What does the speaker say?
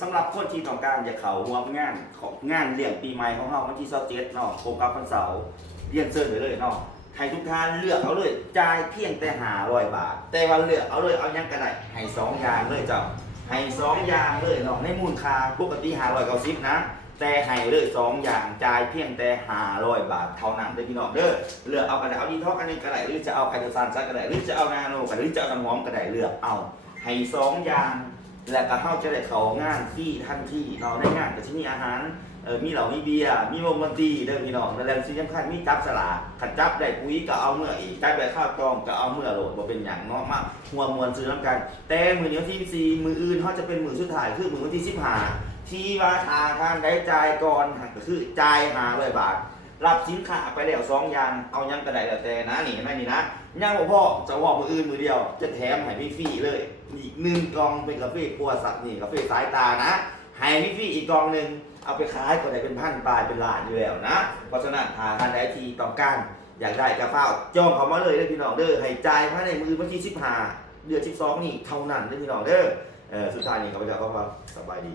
สำหรับคนที่ต้องการจะเข้าร่วมงานของงานเลี้ยงปีใหม่ของเราวันที่27เนาะโครงการวันเสาร์เรียนเชิญเลยเนาะให้ทุกท่านเลือกเอาเลยจ่ายเพียงแต่500 บาทแต่ว่าเลือกเอาเลยเอายังก็ได้ให้2อย่างเลยเจ้าให้2อย่างเลยเนาะในมูลค่าปกติ590นะแต่ให้เลย2อย่างจ่ายเพียงแต่500 บาทเท่านั้นเลยพี่น้องเด้อเลือกเอาก็ได้เอาดีท็อกอันนี้ก็ได้หรือจะเอาไคโตซานซักก็ได้หรือจะเอานาโนก็ได้หรือจะเอาน้ำหอมก็ได้เลือกเอาให้2อย่างแล้วก็เข้าจะได้เข้างานฟรีทันทีเนาะในงานก็จะมีอาหารมีเหล้ามีเบียร์มีวงดนตรีเด้อพี่น้องแล้วสิ่งสำคัญมีจับสลากขันจับได้ปุ๋ยก็เอาเมื่ออีกจับได้ข้าวกล้องก็เอาเมื่อโหลดบ่เป็นอย่างเนาะมาหัวมวลซื้อน้ำกันแต่มื้อนี้วันที่14มื้ออื่นเขาจะเป็นมื้อสุดท้ายคือมื้อวันที่15ที่ว่าทางท่านได้จ่ายก่อนก็คือจ่าย500 บาทรับสินค้าไปแล้ว2อย่างเอายังก็ได้แล้วแต่นะนี่ไม่นี่นะยังบ่พอจะว่ามื้ออื่นมื้อเดียวจะแถมให้ฟรีๆเลยอีก1กล่องเป็นกาแฟกัวสัตว์นี่กาแฟสายตานะให้ฟรีๆอีกกล่องนึงเอาไปขายก็ได้เป็นพันปลายเป็นล้านอยู่แล้วนะเพราะฉะนั้นถ้าท่านใดที่ต้องการอยากได้กาแฟจองเข้ามาเลยเด้อพี่น้องเด้อให้จ่ายภายในมื้อวันที่15เดือน12นี่เท่านั้นเด้อพี่น้องเด้อสุดท้ายนี้ข้าพเจ้าก็สบายดี